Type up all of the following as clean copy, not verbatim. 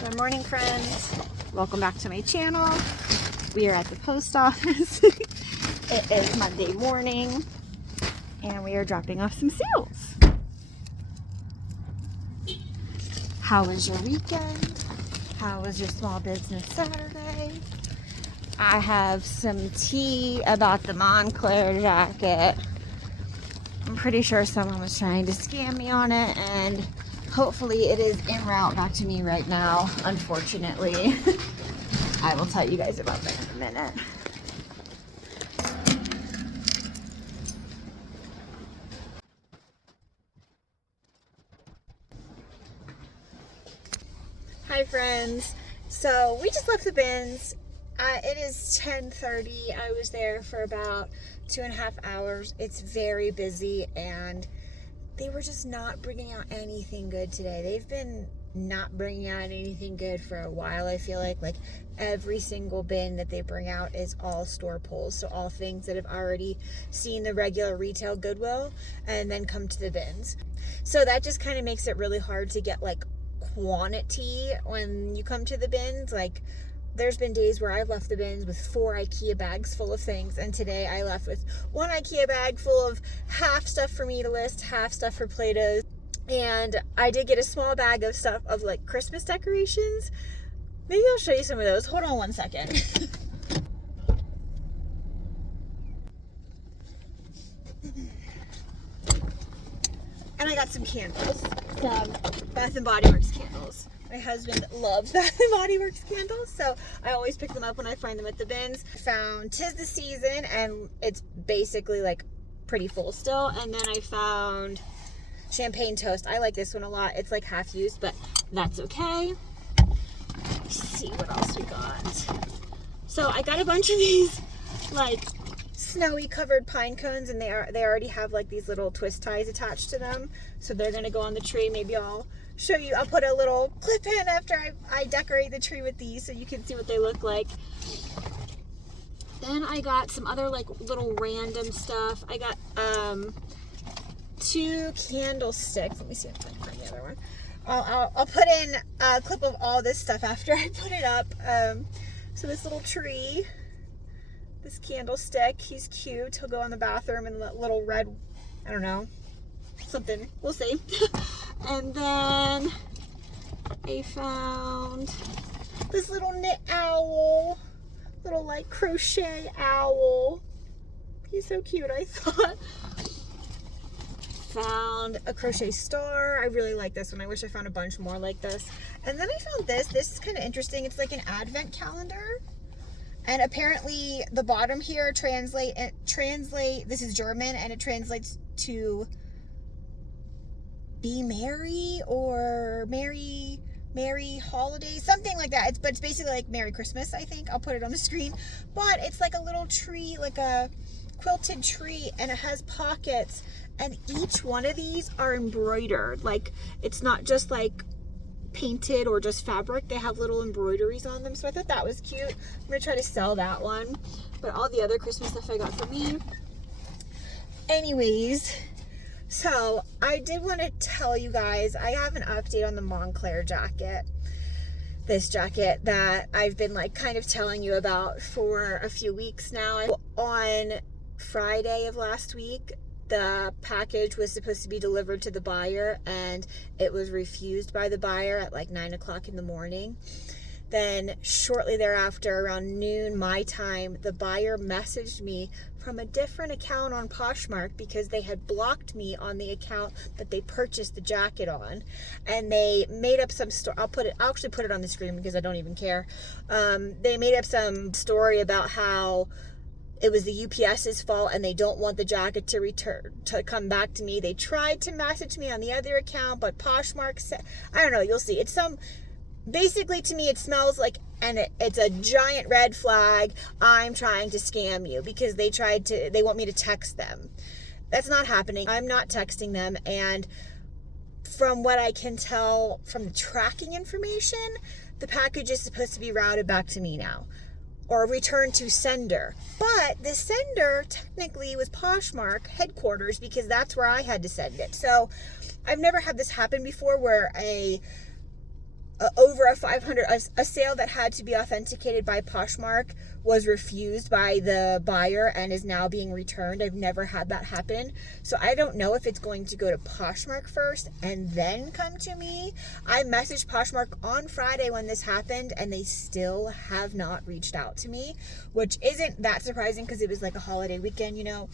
Good morning, friends. Welcome back to my channel. We are at the post office. It is Monday morning and we are dropping off some sales. How was your weekend? How was your small business Saturday? I have some tea about the Montclair jacket. I'm pretty sure someone was trying to scam me on it, and hopefully it is en route back to me right now, unfortunately. I will tell you guys about that in a minute. Hi friends. So we just left the bins. It is 10:30. I was there for about 2.5 hours. It's very busy and they were just not bringing out anything good today. They've been not bringing out anything good for a while. I feel like every single bin that they bring out is all store pulls. So all things that have already seen the regular retail Goodwill and then come to the bins. So that just kind of makes it really hard to get quantity when you come to the bins. There's been days where I've left the bins with 4 IKEA bags full of things, and today I left with 1 IKEA bag full of half stuff for me to list, half stuff for Play-Dohs. And I did get a small bag of stuff of Christmas decorations. Maybe I'll show you some of those. Hold on one second. And I got some candles, some Bath & Body Works candles. My husband loves Bath & Body Works candles, so I always pick them up when I find them at the bins. I found 'Tis the Season, and it's basically pretty full still. And then I found Champagne Toast. I like this one a lot. It's half used, but that's okay. Let's see what else we got. So I got a bunch of these snowy covered pine cones, and they already have these little twist ties attached to them, so they're gonna go on the tree. Maybe I'll show you. I'll put a little clip in after I decorate the tree with these so you can see what they look like. Then I got some other little random stuff. I got 2 candlesticks. Let me see if I can find the other one. I'll put in a clip of all this stuff after I put it up. So this little tree, this candlestick, he's cute. He'll go in the bathroom in the little red, I don't know, something. We'll see. And then I found this little knit owl, little crochet owl. He's so cute, I thought. Found a crochet star. I really like this one. I wish I found a bunch more like this. And then I found this. This is kind of interesting. It's like an advent calendar. And apparently the bottom here translate, this is German, and it translates to be merry or merry holidays, something like that. But it's basically Merry Christmas, I think. I'll put it on the screen. But it's a little tree, a quilted tree, and it has pockets, and each one of these are embroidered. It's not just painted or just fabric. They have little embroideries on them, so I thought that was cute. I'm gonna try to sell that one, but all the other Christmas stuff I got for me. Anyways, so I did want to tell you guys, I have an update on the Montclair jacket. This jacket that I've been kind of telling you about for a few weeks now. On Friday of last week, the package was supposed to be delivered to the buyer, and it was refused by the buyer at 9 o'clock in the morning. Then shortly thereafter, around noon my time, the buyer messaged me from a different account on Poshmark because they had blocked me on the account that they purchased the jacket on, and they made up some story. I'll actually put it on the screen because I don't even care. They made up some story about how it was the UPS's fault and they don't want the jacket to come back to me. They tried to message me on the other account, but Poshmark said, I don't know, you'll see. Basically to me it smells it's a giant red flag. I'm trying to scam you because they want me to text them. That's not happening. I'm not texting them, and from what I can tell from the tracking information, the package is supposed to be routed back to me now, or returned to sender. But the sender technically was Poshmark headquarters because that's where I had to send it. So I've never had this happen before where a over a 500, a sale that had to be authenticated by Poshmark was refused by the buyer and is now being returned. I've never had that happen. So I don't know if it's going to go to Poshmark first and then come to me. I messaged Poshmark on Friday when this happened and they still have not reached out to me, which isn't that surprising because it was like a holiday weekend, you know.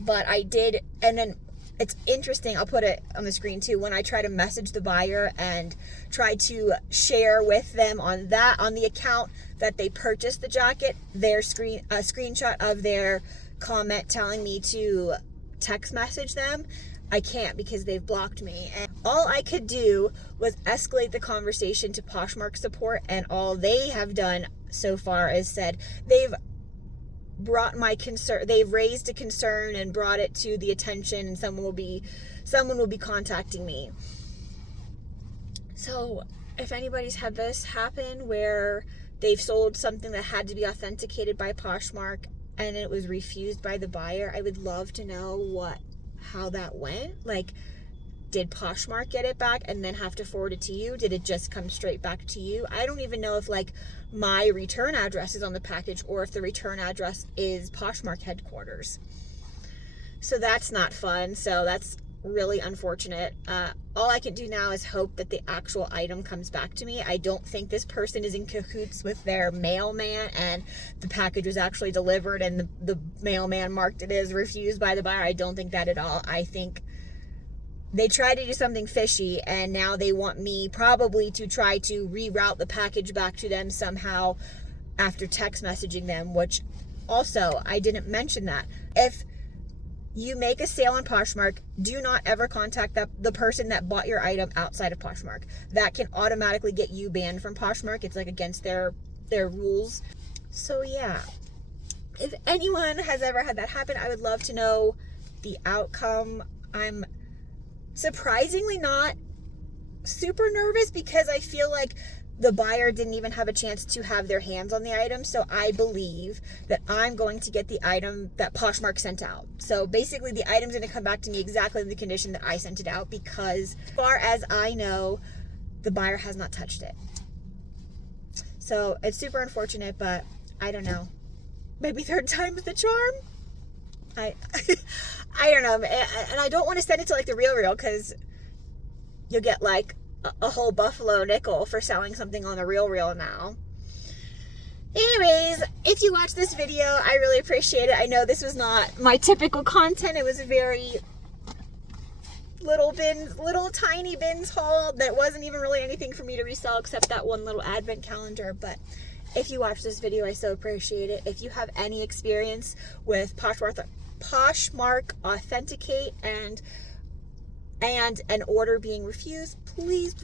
But I did, and then it's interesting, I'll put it on the screen too, when I try to message the buyer and try to share with them on the account that they purchased the jacket, a screenshot of their comment telling me to text message them. I can't because they've blocked me. And all I could do was escalate the conversation to Poshmark support, and all they have done so far is said they've raised a concern and brought it to the attention, and someone will be contacting me. So if anybody's had this happen where they've sold something that had to be authenticated by Poshmark and it was refused by the buyer, I would love to know how that went. Like, did Poshmark get it back and then have to forward it to you? Did it just come straight back to you? I don't even know if like my return address is on the package or if the return address is Poshmark headquarters. So that's not fun. So that's really unfortunate. All I can do now is hope that the actual item comes back to me. I don't think this person is in cahoots with their mailman and the package was actually delivered and the mailman marked it as refused by the buyer. I don't think that at all. I think they tried to do something fishy and now they want me probably to try to reroute the package back to them somehow after text messaging them, which also I didn't mention that. If you make a sale on Poshmark, do not ever contact the person that bought your item outside of Poshmark. That can automatically get you banned from Poshmark. It's like against their rules. So yeah, if anyone has ever had that happen, I would love to know the outcome. I'm surprisingly not super nervous because I feel like the buyer didn't even have a chance to have their hands on the item. So I believe that I'm going to get the item that Poshmark sent out. So basically the item's going to come back to me exactly in the condition that I sent it out, because as far as I know, the buyer has not touched it. So it's super unfortunate, but I don't know. Maybe third time's the charm? I don't know. And I don't want to send it to like the Real because you'll get like a whole buffalo nickel for selling something on the Real now. Anyways, if you watched this video, I really appreciate it. I know this was not my typical content. It was a very little tiny bins haul that wasn't even really anything for me to resell except that one little advent calendar. But if you watched this video, I so appreciate it. If you have any experience with Poshmark Authenticate and an order being refused, please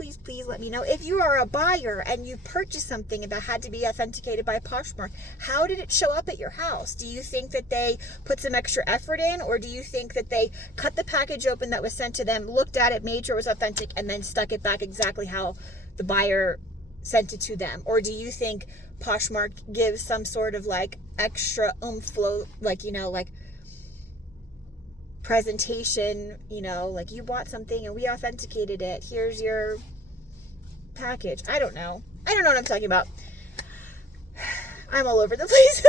let me know. If you are a buyer and you purchased something that had to be authenticated by Poshmark, how did it show up at your house? Do you think that they put some extra effort in, or do you think that they cut the package open that was sent to them, looked at it, made sure it was authentic, and then stuck it back exactly how the buyer sent it to them? Or do you think Poshmark gives some sort of like extra oomph, like, you know, like presentation, you know, like you bought something and we authenticated it, here's your package? I don't know what I'm talking about. I'm all over the place.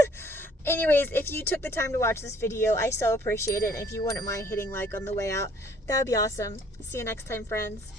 Anyways, if you took the time to watch this video, I so appreciate it. And if you wouldn't mind hitting like on the way out, that would be awesome. See you next time, friends.